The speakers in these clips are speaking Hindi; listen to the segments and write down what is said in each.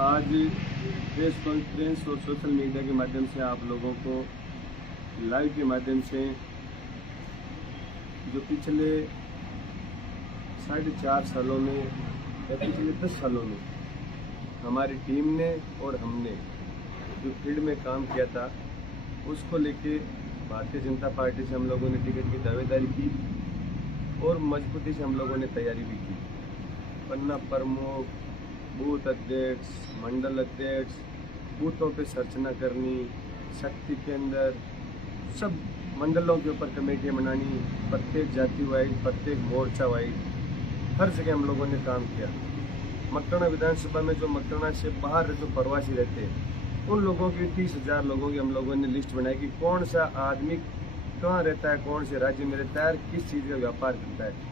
आज प्रेस कॉन्फ्रेंस और सोशल मीडिया के माध्यम से आप लोगों को लाइव के माध्यम से जो पिछले 4.5 सालों में या पिछले 10 सालों में हमारी टीम ने और हमने जो फील्ड में काम किया था उसको लेके भारतीय जनता पार्टी से हम लोगों ने टिकट की दावेदारी की और मजबूती से हम लोगों ने तैयारी भी की। पन्ना प्रमुख, बूथ अध्यक्ष, मंडल अध्यक्ष, बूथों पे सर्चना करनी, शक्ति केंद्र, सब मंडलों के ऊपर कमेटियाँ बनानी, प्रत्येक जाति वाइज, प्रत्येक मोर्चा वाइज, हर जगह हम लोगों ने काम किया। मकराना विधानसभा में जो मकराना से बाहर जो प्रवासी रहते हैं उन लोगों की 30,000 लोगों की हम लोगों ने लिस्ट बनाई कि कौन सा आदमी कहाँ रहता है, कौन से राज्य में रहता है, किस चीज़ का व्यापार करता है।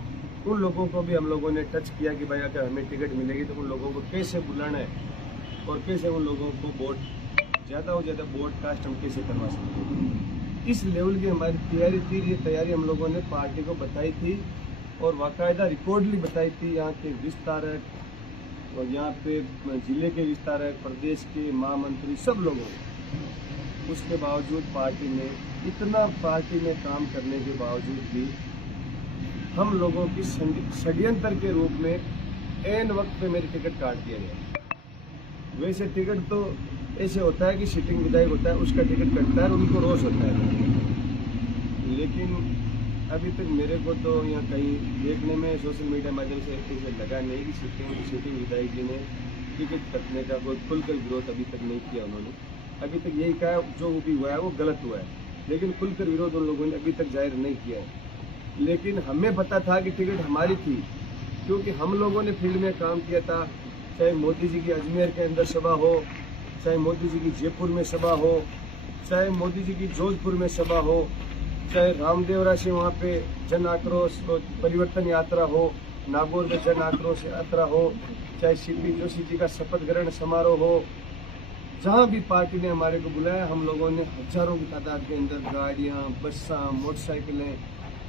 उन लोगों को भी हम लोगों ने टच किया कि भाई अगर हमें टिकट मिलेगी तो उन लोगों को कैसे बुलाना है और कैसे उन लोगों को वोट ज़्यादा हो ज़्यादा वोट कास्ट हम कैसे करवा सकते हैं। इस लेवल की हमारी तैयारी थी। ये तैयारी हम लोगों ने पार्टी को बताई थी और बाकायदा रिकॉर्डली बताई थी। यहाँ के विस्तारक और यहाँ पे जिले के विस्तारक, प्रदेश के महामंत्री, सब लोगों ने। उसके बावजूद पार्टी ने इतना पार्टी में काम करने के बावजूद भी हम लोगों की षड्यंत्र के रूप में ऐन वक्त पे मेरी टिकट काट दिया गया। वैसे टिकट तो ऐसे होता है कि सिटिंग विधायक होता है उसका टिकट कटता है और उनको रोष होता है, लेकिन अभी तक मेरे को तो यहाँ कहीं देखने में सोशल मीडिया माध्यम से ऐसे लगा नहीं कि सिटिंग विधायक जी ने टिकट कटने का कोई खुलकर विरोध अभी तक नहीं किया। उन्होंने अभी तक यही कहा जो भी हुआ है वो गलत हुआ है, लेकिन खुलकर विरोध उन लोगों ने अभी तक जाहिर नहीं किया है। लेकिन हमें पता था कि टिकट हमारी थी, क्योंकि हम लोगों ने फील्ड में काम किया था। चाहे मोदी जी की अजमेर के अंदर सभा हो, चाहे मोदी जी की जयपुर में सभा हो, चाहे मोदी जी की जोधपुर में सभा हो, चाहे रामदेवरा से वहाँ पे जन आक्रोश परिवर्तन यात्रा हो, नागौर में जन आक्रोश यात्रा हो, चाहे सीपी जोशी जी का शपथ ग्रहण समारोह हो, जहाँ भी पार्टी ने हमारे को बुलाया हम लोगों ने हजारों की तादाद के अंदर गाड़ियाँ, बसें, मोटरसाइकिलें,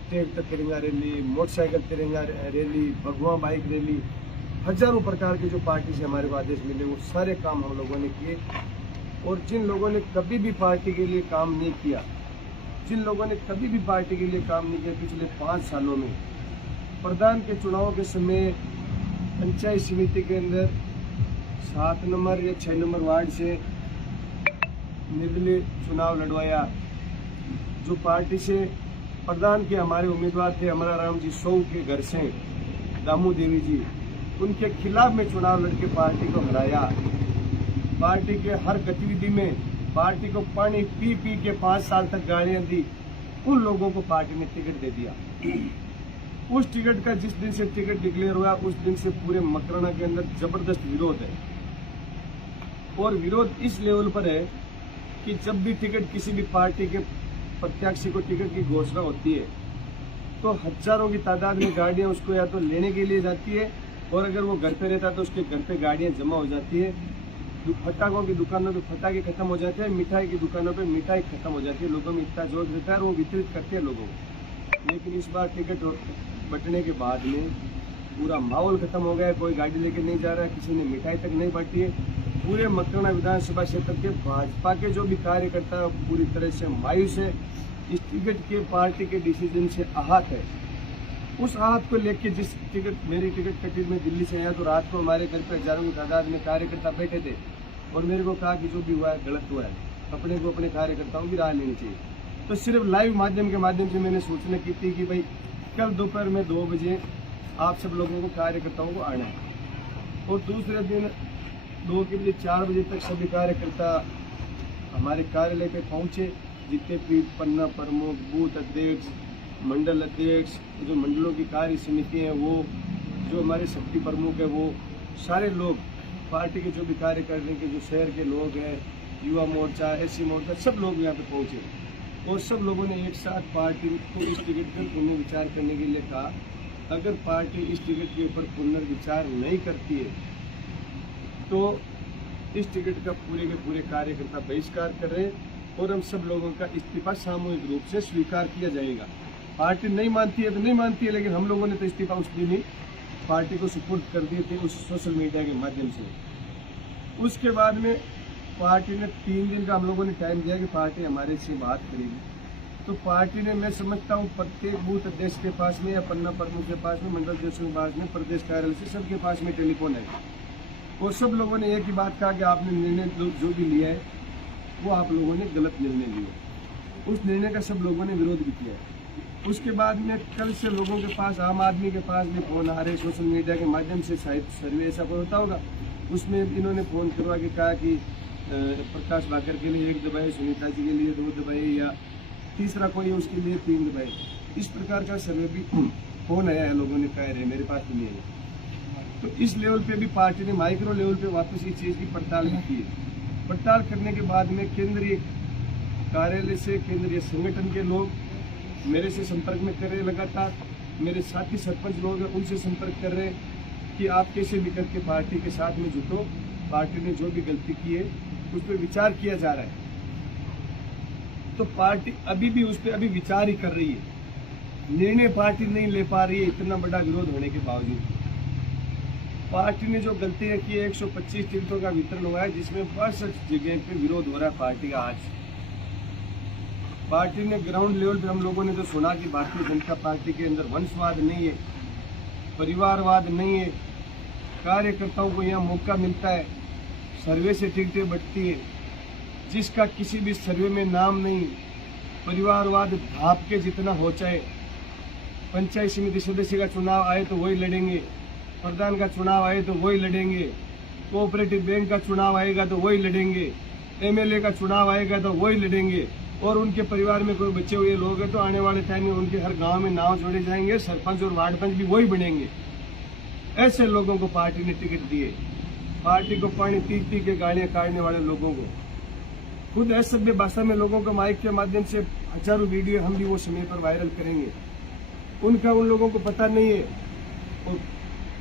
ट्रैक्टर तिरंगा रैली, मोटरसाइकिल तिरंगा रैली, भगवा बाइक रैली, हजारों प्रकार के जो पार्टी से हमारे को आदेश मिले वो सारे काम हम लोगों ने किए। और जिन लोगों ने कभी भी पार्टी के लिए काम नहीं किया, जिन लोगों ने कभी भी पार्टी के लिए काम नहीं किया पिछले 5 सालों में, प्रधान के चुनाव के समय पंचायत समिति के अंदर 7 नंबर या 6 नंबर वार्ड से निर्दलीय चुनाव लड़वाया। जो पार्टी से प्रधान के हमारे उम्मीदवार थे अमरा राम जी सौ के घर से दामू देवी जी, उनके खिलाफ में चुनाव लड़के पार्टी को हराया। पार्टी के हर गतिविधि में पार्टी को पानी पी पी के 5 साल तक गालियां दी, उन लोगों को पार्टी ने टिकट दे दिया। उस टिकट का जिस दिन से टिकट डिक्लेयर हुआ उस दिन से पूरे मकराना के अंदर जबरदस्त विरोध है। और विरोध इस लेवल पर है कि जब भी टिकट किसी भी पार्टी के प्रत्याशी को टिकट की घोषणा होती है तो हजारों की तादाद में गाड़ियां उसको या तो लेने के लिए जाती है, और अगर वो घर पे रहता है तो उसके घर पे गाड़ियां जमा हो जाती है। फटाकों की दुकानों पे फटाके खत्म हो जाते हैं, मिठाई की दुकानों पे मिठाई खत्म हो जाती है। लोगों में इतना जोश रहता है और वो वितरित करते हैं लोगों को। लेकिन इस बार टिकट बंटने के बाद में पूरा माहौल खत्म हो गया, कोई गाड़ी लेके नहीं जा रहा है, किसी ने मिठाई तक नहीं बांटी है। पूरे मकराना विधानसभा क्षेत्र के भाजपा के जो भी कार्यकर्ता पूरी तरह से मायूस है, इस टिकट के पार्टी के डिसीजन से आहत है। उस आहत को लेकर जिस मेरी टिकट कटी में दिल्ली से आया तो रात को हमारे घर पर हजारों की तादाद में कार्यकर्ता बैठे थे और मेरे को कहा कि जो भी हुआ है गलत हुआ है, अपने को अपने कार्यकर्ताओं की राय लेनी चाहिए। तो सिर्फ लाइव माध्यम के माध्यम से मैंने सूचना की थी कि भाई कल दोपहर में 2 बजे आप सब लोगों को कार्यकर्ताओं को आना है। और दूसरे दिन 2 के बजे 4 बजे तक सभी कार्यकर्ता हमारे कार्यालय पे पहुंचे। जितने भी पन्ना प्रमुख, बूथ अध्यक्ष, मंडल अध्यक्ष, जो मंडलों की कार्य समिति है, वो जो हमारे शक्ति प्रमुख है, वो सारे लोग पार्टी के जो भी कार्य करने के जो शहर के लोग हैं, युवा मोर्चा, एससी मोर्चा, सब लोग यहाँ पे पहुंचे। और सब लोगों ने एक साथ पार्टी को इस टिकट पर पुनर्विचार करने के लिए कहा। अगर पार्टी इस टिकट के ऊपर पुनर्विचार नहीं करती है तो इस टिकट का पूरे के पूरे कार्यकर्ता बहिष्कार कर रहे हैं और हम सब लोगों का इस्तीफा सामूहिक रूप से स्वीकार किया जाएगा। पार्टी नहीं मानती है तो नहीं मानती है, लेकिन हम लोगों ने तो इस्तीफा उस दिन ही पार्टी को सुपुर्द कर दिए थे उस सोशल मीडिया के माध्यम से। उसके बाद में पार्टी ने 3 दिन का हम लोगों ने टाइम दिया कि पार्टी हमारे से बात करेगी। तो पार्टी ने, मैं समझता हूँ, प्रत्येक बूथ अध्यक्ष के पास में या पन्ना प्रमुख के पास में, मंडल अध्यक्षों के पास में, प्रदेश कार्यालय से सबके पास में टेलीफोन है। और सब लोगों ने एक ही बात कहा कि आपने निर्णय जो भी लिया है वो आप लोगों ने गलत निर्णय लिया। उस निर्णय का सब लोगों ने विरोध भी किया है। उसके बाद में कल से लोगों के पास, आम आदमी के पास भी फोन आ रहे, सोशल मीडिया के माध्यम से, शायद सर्वे ऐसा कोई होता होगा, उसमें इन्होंने फ़ोन करवा के कहा कि प्रकाश भाकर के लिए 1 दबाए, सुनीता जी के लिए 2 दबाए, या तीसरा कोई उसके लिए 3 दबाए। इस प्रकार का सर्वे भी फोन आया है, लोगों ने कह रहे, मेरे पास नहीं है। तो इस लेवल पे भी पार्टी ने माइक्रो लेवल पे वापस इस चीज़ की पड़ताल की है। पड़ताल करने के बाद में केंद्रीय कार्यालय से, केंद्रीय संगठन के लोग मेरे से संपर्क में कर रहे, लगातार मेरे साथी सरपंच लोग हैं उनसे संपर्क कर रहे कि आप कैसे भी करके पार्टी के साथ में जुटो, पार्टी ने जो भी गलती की है उस पर विचार किया जा रहा है। तो पार्टी अभी भी उस पर अभी विचार ही कर रही है, निर्णय पार्टी नहीं ले पा रही है। इतना बड़ा विरोध होने के बावजूद पार्टी ने जो गलतियां की है, 125 टिकटों का वितरण हुआ है, जिसमें 62 जगह पे विरोध हो रहा है पार्टी का। आज पार्टी ने ग्राउंड लेवल पे हम लोगों ने तो सुना कि भारतीय जनता पार्टी के अंदर वंशवाद नहीं है, परिवारवाद नहीं है, कार्यकर्ताओं को यहाँ मौका मिलता है, सर्वे से टिकटें बढ़ती है, जिसका किसी भी सर्वे में नाम नहीं, परिवारवाद धाप के जितना हो चाहे, पंचायत समिति सदस्य का चुनाव आए तो वही लड़ेंगे, प्रधान का चुनाव आए तो वही लड़ेंगे, कोऑपरेटिव बैंक का चुनाव आएगा तो वही लड़ेंगे, एमएलए का चुनाव आएगा तो वही लड़ेंगे, और उनके परिवार में कोई बचे हुए लोग हैं तो आने वाले टाइम में उनके हर गांव में नाव जोड़े जाएंगे, सरपंच और वार्ड पंच भी वही बनेंगे। ऐसे लोगों को पार्टी ने टिकट दिए, पार्टी को पानी पी पी के गालियां काटने वाले लोगों को, खुद असभ्य भाषा में लोगों को माइक के माध्यम से हजारों वीडियो हम भी वो समय पर वायरल करेंगे। उनका उन लोगों को पता नहीं है। और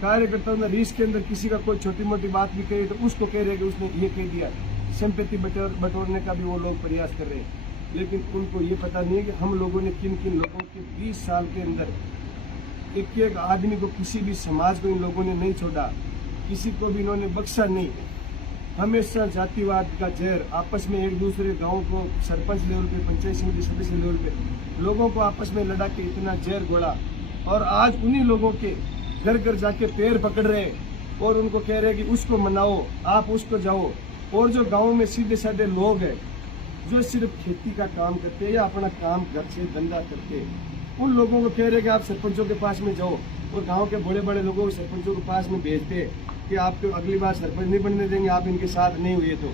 कार्यकर्ताओं ने रीस के अंदर किसी का कोई छोटी मोटी बात भी कही तो उसको कह रहे कि उसने ये कह दिया, संपत्ति बटोरने का भी वो लोग प्रयास कर रहे हैं। लेकिन उनको ये पता नहीं है कि हम लोगों ने किन किन लोगों के 20 साल के अंदर एक एक आदमी को, किसी भी समाज को इन लोगों ने नहीं छोड़ा, किसी को भी इन्होंने बख्शा नहीं। हमेशा जातिवाद का जहर आपस में एक दूसरे गाँव को, सरपंच लेवल पे, पंचायत समिति सदस्य लेवल पे लोगों को आपस में लड़ा के इतना जहर घोला, और आज उन्हीं लोगों के घर घर जाके पैर पकड़ रहे और उनको कह रहे कि उसको मनाओ, आप उसको जाओ। और जो गाँव में सीधे साधे लोग हैं जो सिर्फ खेती का काम करते हैं या अपना काम घर से धंधा करते हैं, उन लोगों को कह रहे कि आप सरपंचों के पास में जाओ, और गांव के बड़े बड़े लोगों को सरपंचों के पास में भेजते हैं कि आपको अगली बार सरपंच नहीं बनने देंगे, आप इनके साथ नहीं हुए तो।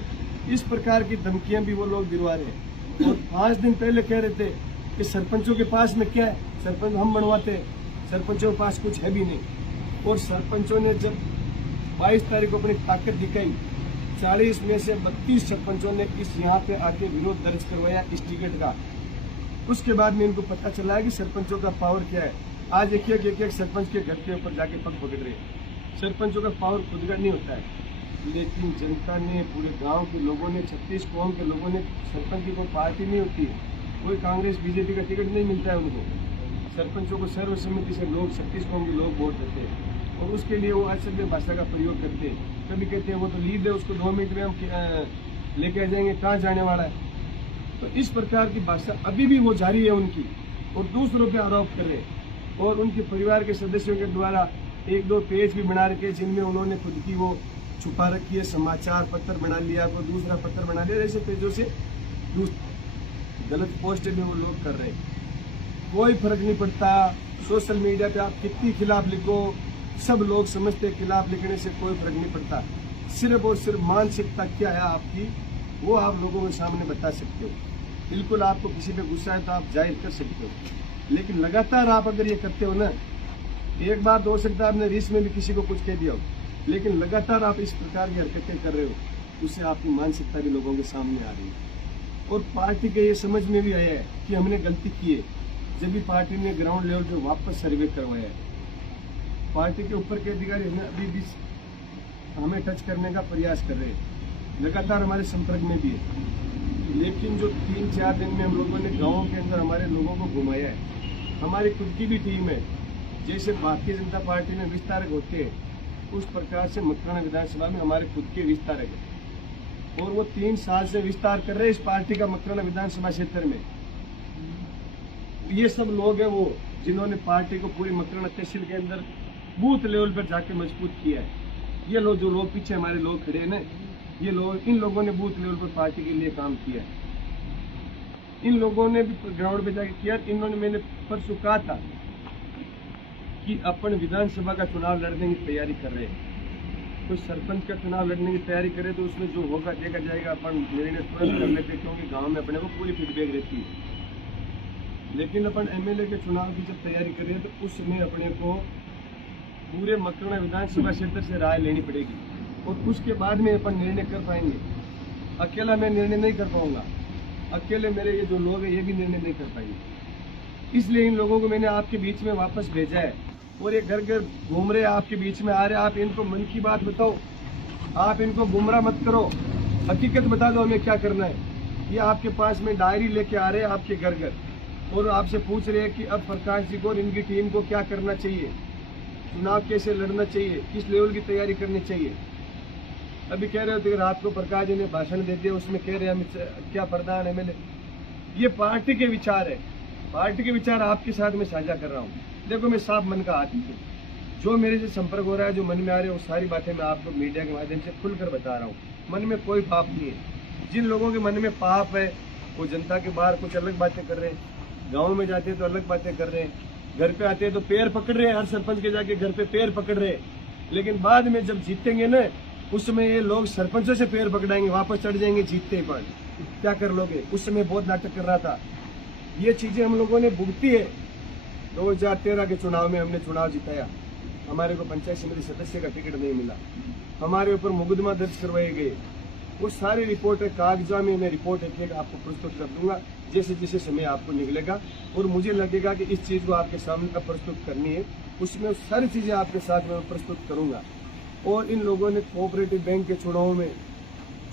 इस प्रकार की धमकियां भी वो लोग दिलवा रहे हैं। और 5 दिन पहले कह रहे थे कि सरपंचों के पास में क्या है, सरपंच हम बनवाते हैं, सरपंचों के पास कुछ है भी नहीं। और सरपंचों ने जब 22 तारीख को अपनी ताकत दिखाई, 40 में से 32 सरपंचों ने इस यहाँ पे आके विरोध दर्ज करवाया इस टिकट का। उसके बाद में इनको पता चला है कि सरपंचों का पावर क्या है। आज एक एक सरपंच के घर के ऊपर जाके पग पकड़ रहे हैं। सरपंचों का पावर खुद का नहीं होता है, लेकिन जनता ने, पूरे गांव के लोगों ने, 36 कौम के लोगों ने, सरपंच की कोई पार्टी नहीं होती है, कोई कांग्रेस बीजेपी का टिकट नहीं मिलता है उनको। सरपंचों को सर्वसम्मति से लोग, 36 कौम के लोग वोट देते हैं, और उसके लिए वो असभ्य भाषा का प्रयोग करते हैं। कभी कहते हैं वो तो लीड है, उसको 2 मिनट में हम लेके आ जाएंगे, कहाँ जाने वाला है। तो इस प्रकार की भाषा अभी भी वो जारी है उनकी, और दूसरों पे आरोप कर रहे हैं। और उनके परिवार के सदस्यों के द्वारा 1-2 पेज भी बना रखे जिनमें उन्होंने खुद की वो छुपा रखी है, समाचार पत्र बना लिया, कोई दूसरा पत्र बना लिया, ऐसे पेजों से गलत पोस्ट भी वो लोग कर रहे हैं। कोई फर्क नहीं पड़ता, सोशल मीडिया पे आप कितनी खिलाफ लिखो, सब लोग समझते हैं खिलाफ लिखने से कोई फर्क नहीं पड़ता। सिर्फ और सिर्फ मानसिकता क्या है आपकी, वो आप लोगों के सामने बता सकते हो। बिल्कुल आपको किसी पे गुस्सा है तो आप जाहिर कर सकते हो, लेकिन लगातार आप अगर ये करते हो ना, एक बार तो हो सकता है आपने रीस में भी किसी को कुछ कह दिया हो, लेकिन लगातार आप इस प्रकार की हरकतें कर रहे हो, उससे आपकी मानसिकता भी लोगों के सामने आ रही है। और पार्टी के ये समझ में भी आया है कि हमने गलती की है, जब भी पार्टी ने ग्राउंड लेवल पे वापस सर्वे करवाया है। पार्टी के ऊपर के अधिकारी हमें अभी भी हमें टच करने का प्रयास कर रहे हैं, लगातार हमारे संपर्क में भी है। लेकिन जो 3-4 दिन में हम लोगों ने गाँव के अंदर हमारे लोगों को घुमाया है, हमारी खुद की भी टीम है, जैसे भारतीय जनता पार्टी में विस्तारक होते हैं उस प्रकार से मकराना विधानसभा में हमारे खुद के विस्तारक है। और वो 3 साल से विस्तार कर रहे हैं इस पार्टी का मकराना विधानसभा क्षेत्र में। ये सब लोग हैं वो जिन्होंने पार्टी को पूरी मकराना तहसील के अंदर बूथ लेवल पर जाके मजबूत किया है। ये लोग जो लोग पीछे हमारे लोग खड़े हैं ना, ये लोग, इन लोगों ने बूथ लेवल पर पार्टी के लिए काम किया है। इन लोगों ने भी ग्राउंड पे जाके किया। इन्होंने, मैंने परसों कहा था कि अपन विधानसभा का चुनाव लड़ने की तैयारी कर रहे हैं, कोई सरपंच का चुनाव लड़ने की तैयारी करे तो उसमें जो होगा देखा जाएगा, अपन निर्णय तुरंत कर लेते क्योंकि गांव में अपने को पूरी फीडबैक रहती है। लेकिन अपन एमएलए के चुनाव की जब तैयारी करें तो उसमें अपने को पूरे मकराना विधानसभा क्षेत्र से राय लेनी पड़ेगी और उसके बाद में अपन निर्णय कर पाएंगे। अकेला मैं निर्णय नहीं कर पाऊंगा, अकेले मेरे ये जो लोग हैं ये भी निर्णय नहीं कर पाएंगे। इसलिए इन लोगों को मैंने आपके बीच में वापस भेजा है और ये घर घर घूम रहे, आपके बीच में आ रहे। आप इनको मन की बात बताओ, आप इनको गुमराह मत करो, हकीकत बता दो हमें क्या करना है। ये आपके पास में डायरी लेके आ रहे हैं आपके घर घर और आपसे पूछ रहे हैं कि अब प्रकाश जी को और इनकी टीम को क्या करना चाहिए, चुनाव कैसे लड़ना चाहिए, किस लेवल की तैयारी करनी चाहिए। अभी कह रहे होते रात को प्रकाश जी ने भाषण दे दिया, उसमें कह रहे हैं हम क्या प्रधान एमएलए। ये पार्टी के विचार है, पार्टी के विचार आपके साथ में साझा कर रहा हूँ। देखो मैं साफ मन का आदमी हूँ, जो मेरे से संपर्क हो रहा है, जो मन में आ रहे हैं वो सारी बातें मैं आपको मीडिया के माध्यम से खुलकर बता रहा हूँ। मन में कोई पाप नहीं है। जिन लोगों के मन में पाप है वो जनता के बाहर कुछ अलग बातें कर रहे हैं, गाँव में जाते हैं तो अलग बातें कर रहे हैं, घर पे आते हैं तो पैर पकड़ रहे हैं, हर सरपंच के जाके घर पे पैर पकड़ रहे हैं। लेकिन बाद में जब जीतेंगे ना उसमें ये लोग सरपंचों से पैर पकड़ाएंगे, वापस चढ़ जाएंगे जीतते ही। पर क्या कर लोगे, उस समय बहुत नाटक कर रहा था। ये चीजें हम लोगों ने भुगती है। 2013 के चुनाव में हमने चुनाव जिताया, हमारे को पंचायत समिति सदस्य का टिकट नहीं मिला, हमारे ऊपर मुकदमा दर्ज करवाए गए। वो सारी रिपोर्ट है, कागजा में मैं रिपोर्ट एक आपको प्रस्तुत कर दूंगा जैसे जैसे समय आपको निकलेगा और मुझे लगेगा कि इस चीज को आपके सामने प्रस्तुत करनी है, उसमें सारी चीजें आपके साथ में प्रस्तुत करूंगा। और इन लोगों ने कोऑपरेटिव बैंक के चुनाव में,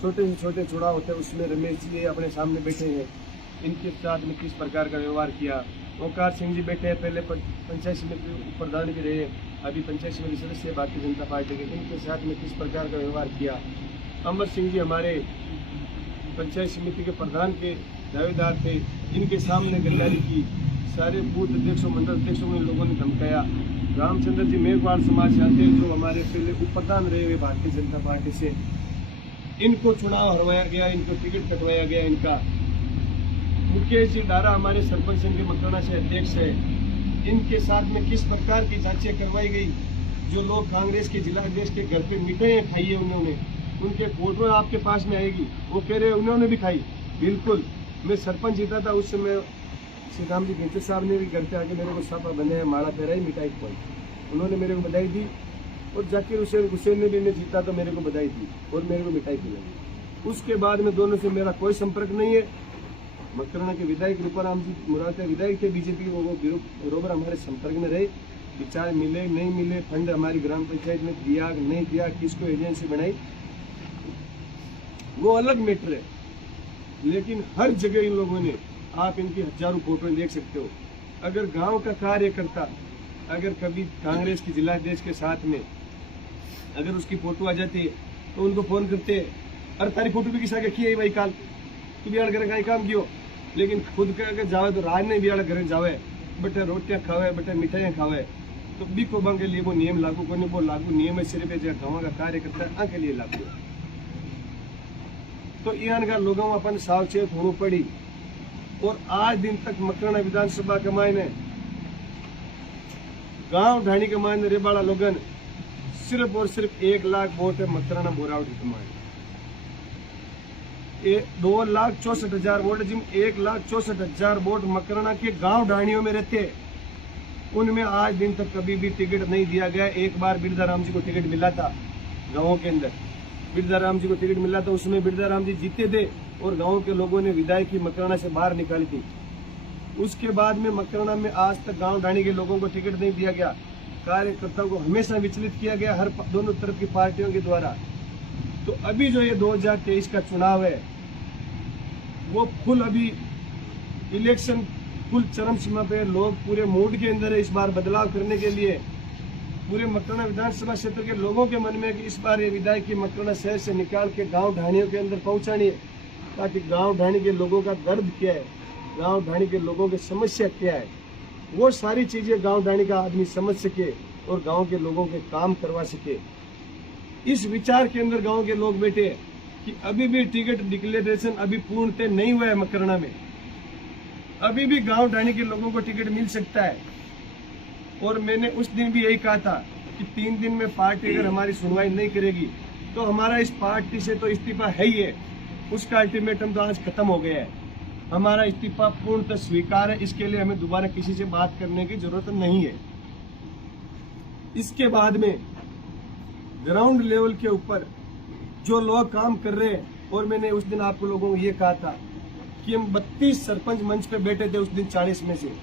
छोटे से छोटे चुनाव होते हैं, उसमें रमेश जी अपने सामने बैठे हैं, इनके साथ में किस प्रकार का व्यवहार किया। ओंकार सिंह जी बैठे हैं, पहले पंचायत समिति प्रधान भी रहे, अभी पंचायत समिति सदस्य भारतीय जनता पार्टी के, इनके साथ में किस प्रकार का व्यवहार किया। अमर सिंह जी हमारे पंचायत समिति के प्रधान के दावेदार थे, इनके सामने गद्दारी की, सारे बूथ अध्यक्षों मंडल अध्यक्षों को इन लोगों ने धमकाया। रामचंद्र जी मेघवाल समाज से आते हैं, जो हमारे पहले उप प्रधान रहे हुए भारतीय जनता पार्टी से, इनको चुनाव हरवाया गया, इनको टिकट कटवाया गया। इनका मुकेश जी डारा हमारे सरपंच संघ के मकराना से अध्यक्ष है, इनके साथ में किस प्रकार की जांचें करवाई गई। जो लोग कांग्रेस के जिला अध्यक्ष के घर पे मिठाइयां खाई है उन्होंने, उनके फोटो आपके पास में आएगी, वो कह रहे उन्होंने भी खाई। बिल्कुल, मैं सरपंच जीता था उस समय, श्री राम जी भेंचर साहब ने भी घर पे आके मेरे को साफा बने माला पहराई, मिठाई खुआई, उन्होंने मेरे को बधाई दी। और जाकिर हुसैन ने भी मैं जीता तो मेरे को बधाई दी और मेरे को मिठाई खिलाई। उसके बाद में दोनों से मेरा कोई संपर्क नहीं है। मकराना के विधायक रूपाराम जी मुराद विधायक थे बीजेपी, वो बरोबर हमारे संपर्क में रहे, विचार मिले नहीं मिले, फंड हमारी ग्राम पंचायत में दिया नहीं दिया, किसको एजेंसी बनाई, वो अलग मैटर है। लेकिन हर जगह इन लोगों ने, आप इनकी हजारों फोटो देख सकते हो। अगर गांव का कार्यकर्ता अगर कभी कांग्रेस के जिला अध्यक्ष के साथ में अगर उसकी फोटो आ जाती है तो उनको फोन करते हैं, अरे तारी फोटो भी किसा की है भाई, काल तू बिहाड़ घर का ही काम कियो। लेकिन खुद का अगर जावे तो राज नहीं बिहाड़ घर जावे, बटे रोटियां खावे, बटे मिठाइयां खावे, तो बी कोबा के लिए वो नियम लागू करने, वो लागू नियम है सिर्फ गाँव का कार्यकर्ता के लिए लागू है। तो यहाँ का लोगों में अपन सावचेत होना पड़ी। और आज दिन तक मकराना विधानसभा के मायने गांव ढाणी के मायने रेबाड़ा लोगन सिर्फ और सिर्फ 1 लाख वोट है मकराना बोरावटी के मायने, 2,64,000 वोट, जिन 1,64,000 वोट मकराना के गांव ढाणियों में रहते, उनमें आज दिन तक कभी भी टिकट नहीं दिया गया। एक बार बिरदाराम जी को टिकट मिला था गाँव के अंदर, बिरदाराम जी को टिकट मिला था, उसमें बिरदाराम जी जीते थे और गांव के लोगों ने विधायक की मकराना से बाहर निकाली थी। उसके बाद में मकराना में आज तक गांव ढाणी के लोगों को टिकट नहीं दिया गया, कार्यकर्ताओं को हमेशा विचलित किया गया हर दोनों तरफ की पार्टियों के द्वारा। तो अभी जो ये 2023 का चुनाव है वो फुल अभी इलेक्शन फुल चरम सीमा पे, लोग पूरे मूड के अंदर है इस बार बदलाव करने के लिए। पूरे मकराना विधानसभा क्षेत्र के लोगों के मन में कि इस बार ये विधायक की मकराना शहर से निकाल के गांव ढाणियों के अंदर पहुंचानी है, ताकि गांव ढाणी के लोगों का दर्द क्या है, गांव ढाणी के लोगों की समस्या क्या है, वो सारी चीजें गांव ढाणी का आदमी समझ सके और गांव के लोगों के काम करवा सके। इस विचार के अंदर गांव के लोग बैठे हैं कि अभी भी टिकट डिक्लेरेशन अभी पूर्णतः नहीं हुआ है मकराना में, अभी भी गांव ढाणी के लोगों को टिकट मिल सकता है। और मैंने उस दिन भी यही कहा था कि 3 दिन में पार्टी अगर हमारी सुनवाई नहीं करेगी तो हमारा इस पार्टी से तो इस्तीफा है ही है, उसका अल्टीमेटम तो आज खत्म हो गया है। हमारा इस्तीफा पूर्णतः स्वीकार है, इसके लिए हमें दोबारा किसी से बात करने की जरूरत नहीं है। इसके बाद में ग्राउंड लेवल के ऊपर जो लोग काम कर रहे हैं, और मैंने उस दिन आपको लोगों को ये कहा था कि हम 32 सरपंच मंच पे बैठे थे उस दिन, 40 में से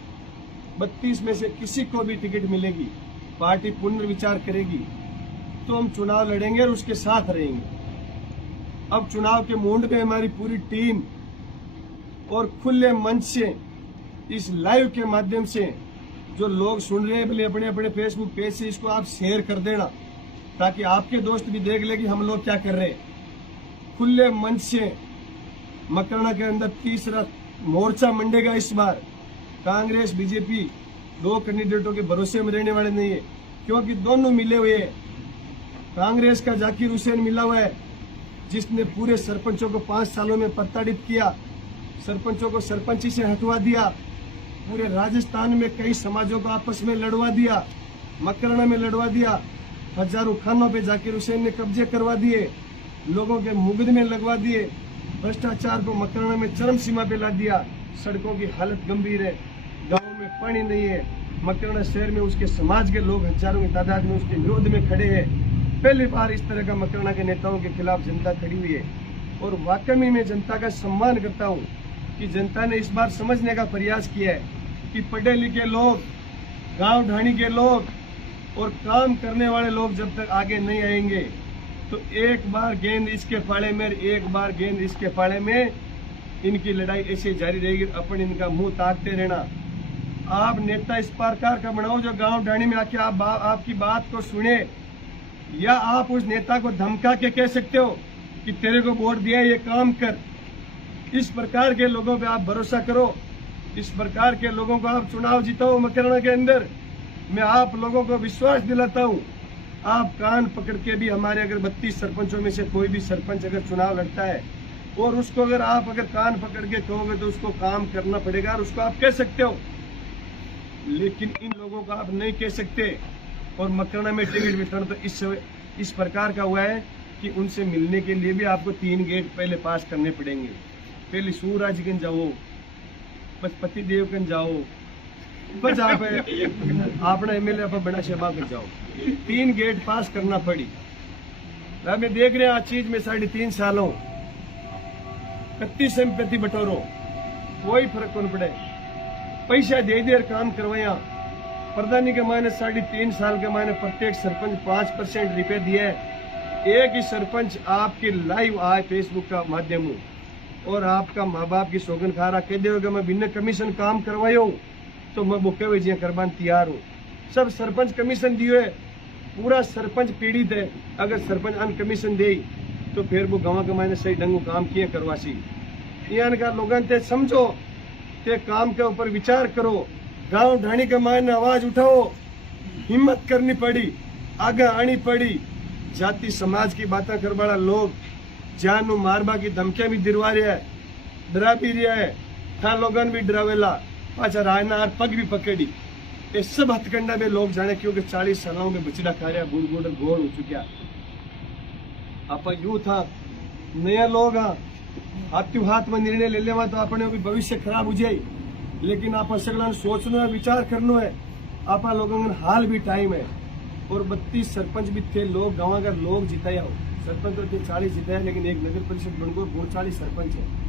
32 में से किसी को भी टिकट मिलेगी, पार्टी पुनर्विचार करेगी तो हम चुनाव लड़ेंगे और उसके साथ रहेंगे। अब चुनाव के मूड में हमारी पूरी टीम और खुले मंच से इस लाइव के माध्यम से जो लोग सुन रहे हैं, भले अपने अपने फेसबुक पेज से इसको आप शेयर कर देना, ताकि आपके दोस्त भी देख ले कि हम लोग क्या कर रहे हैं। खुले मंच से मकराना के अंदर तीसरा मोर्चा मंडेगा इस बार। कांग्रेस बीजेपी 2 कैंडिडेटों के भरोसे में रहने वाले नहीं है, क्योंकि दोनों मिले हुए हैं। कांग्रेस का जाकिर हुसैन मिला हुआ है, जिसने पूरे सरपंचों को 5 सालों में प्रताड़ित किया, सरपंचों को सरपंची से हटवा दिया, पूरे राजस्थान में कई समाजों को आपस में लड़वा दिया, मकराना में लड़वा दिया, हजारों खानों पे जाकिर हुसैन ने कब्जे करवा दिए, लोगों के मुकदमे लगवा दिए, भ्रष्टाचार को मकराना में चरम सीमा पे ला दिया। सड़कों की हालत गंभीर है, गाँव में पानी नहीं है। मकराना शहर में उसके समाज के लोग हजारों की तादाद में उसके विरोध में खड़े हैं। पहली बार इस तरह का मकराना के नेताओं के खिलाफ जनता खड़ी हुई है, और वाकई में मैं जनता का सम्मान करता हूँ कि जनता ने इस बार समझने का प्रयास किया है कि पढ़े लिखे लोग, गांव ढाणी के लोग और काम करने वाले लोग जब तक आगे नहीं आएंगे तो एक बार गेंद इसके फाड़े में, एक बार गेंद इसके फाड़े में, इनकी लड़ाई ऐसे जारी रहेगी। अपन इनका मुंह ताकते रहना। आप नेता इस प्रकार का बनाओ जो गांव ढाणी में आके आपकी बात को सुने, या आप उस नेता को धमका के कह सकते हो कि तेरे को वोट दिया, ये काम कर। इस प्रकार के लोगों पे आप भरोसा करो, इस प्रकार के लोगों को आप चुनाव जिताओ मकराना के अंदर। मैं आप लोगों को विश्वास दिलाता हूं, आप कान पकड़ के भी हमारे अगर 32 सरपंचों में से कोई भी सरपंच अगर चुनाव लड़ता है और उसको अगर कान पकड़ के कहोगे तो उसको काम करना पड़ेगा, और उसको आप कह सकते हो। लेकिन इन लोगों को आप नहीं कह सकते। और मकराना में टिकट वितरण तो इस प्रकार का हुआ है कि उनसे मिलने के लिए भी आपको 3 गेट पहले पास करने पड़ेंगे। पहले सूरजगंज जाओ, पशुपति देवगंज जाओ, बस आप अपना एमएलए आप बड़ा शहबा कर जाओ। 3 गेट पास करना पड़ी। मैं देख रहे हैं आज चीज में 3.5 सालों 31 संपत्ति बटोरो, कोई फर्क कौन पड़े। पैसा दे देर काम करवाया। प्रधानी के मायने 3.5 साल के मायने प्रत्येक सरपंच 5% रुपए दिए। एक ही सरपंच आपके लाइव आए फेसबुक का माध्यम हो और आपका माँ बाप की सौगन खा रहा, कह देगा मैं बिना कमीशन काम करवायो तो मैं बुके हुए जी करवान तैयार हूँ। सब सरपंच कमीशन दिए, पूरा सरपंच पीड़ित है। अगर सरपंच अन कमीशन दे तो फिर वो गाँव के मायने सही ढंग काम किए करवासी। यहाँ का लोगों ते समझो, ते काम के ऊपर विचार करो, गांव ढाणी के मायने आवाज उठाओ। हिम्मत करनी पड़ी, आगे आनी पड़ी। जाति समाज की बातें कर वाला लोग जान मारबा की धमकियां भी दिलवा रहा है, डरा भी रहा है, था लोगन भी डरावेला, पाचा राजनार पग भी पकड़ी। ये सब हथकंडा में लोग जाने, क्योंकि 40 सालों में बचड़ा खा रहा, गुड़ गुड़ गोड़ हो चुका। आप यू था नया लोग हाथों हाथ में निर्णय ले लेवा तो अपने भी भविष्य खराब हो जाए। लेकिन आप सगला सोचना है, विचार करना है। आप लोगों का हाल भी टाइम है। और 32 सरपंच भी थे लोग, गाँव का लोग जिताया हो। सरपंच तो थे 40 जिताया, लेकिन एक नगर परिषद बनकर 39 सरपंच है।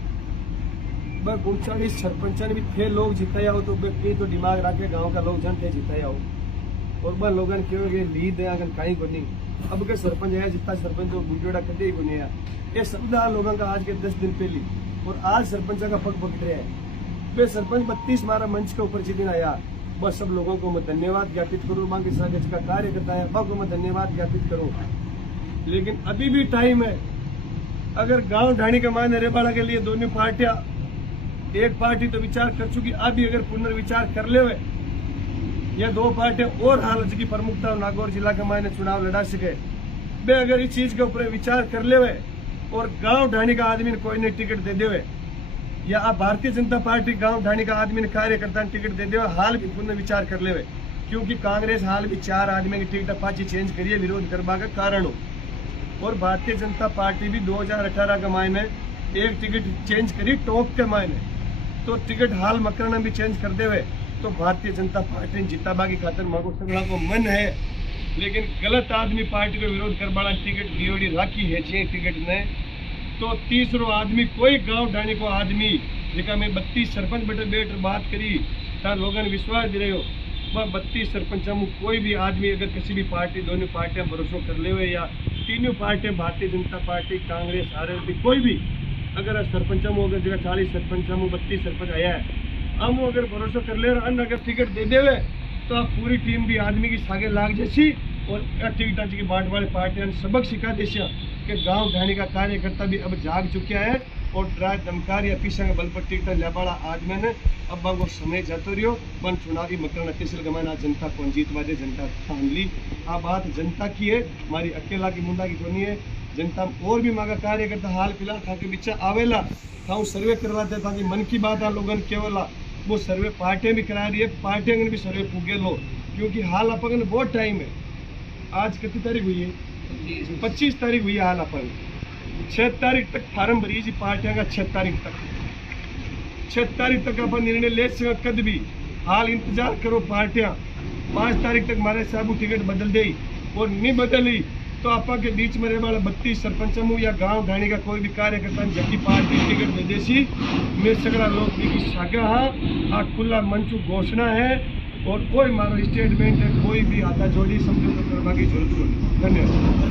बस 39 सरपंच भी थे लोग जिताया हो, तो कहीं तो दिमाग रखे गाँव का लोग जन थे जिताया हो। और बस लोगन क्यों लीद है कहीं को नहीं। अब के सरपंच है जितना सरपंच तो बुढ़ा कदे ही को नहीं है। ये शब्द लोगों का आज के 10 दिन पहले, और आज सरपंच का पग पकड़ रहे हैं। वे सरपंच 32 मारा मंच के ऊपर जिस दिन आया, बस सब लोगों को मैं धन्यवाद ज्ञापित करूँ, बाकी साथ का कार्यकर्ता है को मैं धन्यवाद ज्ञापित करूँ। लेकिन अभी भी टाइम है। अगर गांव ढाणी के मायने रेबाड़ा के लिए दोनों पार्टियां, एक पार्टी तो विचार कर चुकी, अभी अगर पुनर्विचार कर ले या दो पार्टियां और हाल की प्रमुखता नागौर जिला के मायने चुनाव लड़ा सके, वे अगर इस चीज के ऊपर विचार कर ले और गांव ढाणी का आदमी ने कोई ने टिकट दे दे, या आप भारतीय जनता पार्टी गांव ढाणी का आदमी ने कार्यकर्ता ने टिकट दे दे, हाल भी पुनर्विचार कर ले। क्योंकि कांग्रेस हाल भी 4 आदमी की टिकट पाची चेंज करिए विरोध करवा का कारण हो, और भारतीय जनता पार्टी भी 2018 के मायने एक टिकट चेंज करी टोंक के मायने, तो टिकट हाल मकरना भी चेंज कर देवे तो भारतीय जनता पार्टी जिताबा की खातर मांगो सगड़ा को मन है। लेकिन गलत आदमी पार्टी को विरोध करवाना टिकट दियोड़ी राखी है टिकट ने, तो तीसरो आदमी कोई गांव ढाणी को आदमी जिका मैं 32 सरपंच बैठ बात करी ता लोगों ने विश्वास दे रहे हो, वह 32 सरपंच कोई भी आदमी अगर किसी भी पार्टी दोनों पार्टियां भरोसा कर ले या तीनों पार्टियां भारतीय जनता पार्टी कांग्रेस आरएलपी कोई भी अगर सरपंच अगर जगह 40 सरपंच 32 सरपंच आया है, हम अगर भरोसा कर ले अन्य अगर टिकट दे देवे तो आप पूरी टीम भी आदमी की सागे लाग जैसी और टिकटा की बांट वाले पार्टियां सबक सिखा देसिया कि गांव ढाणी का कार्यकर्ता भी अब जाग चुका है और ड्राय दमकार या पीछा के बल पर टिकट लेवाड़ा आदमी ने अब वो समय जातो रियो बन चुनावी मकरना तिसल गमाना जनता को जीतवा दे, जनता ठान ली। आ बात जनता की है, हमारी अकेला की मुंडा की कोनी है। जनता और भी मांगा कार्यकर्ता हाल फिलहाल था के बिचा आवेला था सर्वे करवाते ताकि मन की बात आ लोगन केवला वो सर्वे पार्टियां भी करा रही है, पार्टियां भी सर्वे पूगे लो, क्योंकि हाल अपन बहुत टाइम है। आज कितनी तारीख हुई है? 25 तारीख हुई है। हाल अपन 6 तारीख तक फार्म भरी जी पार्टियां का, 6 तारीख तक अपन निर्णय ले सके कद भी। हाल इंतजार करो पार्टियां 5 तारीख तक हमारे साहब टिकट बदल दे और नहीं बदली तो आपा के बीच में रहने वाला 32 सरपंचों या गांव ढाणी का कोई भी कार्यकर्ता जबकि पार्टी टिकट दे देसी मैं सगड़ा लोग की सागा हाँ खुला मंचू घोषणा है और कोई मारो स्टेटमेंट है कोई भी आता जोड़ी समझौता करवा की जरूरत नहीं। धन्यवाद।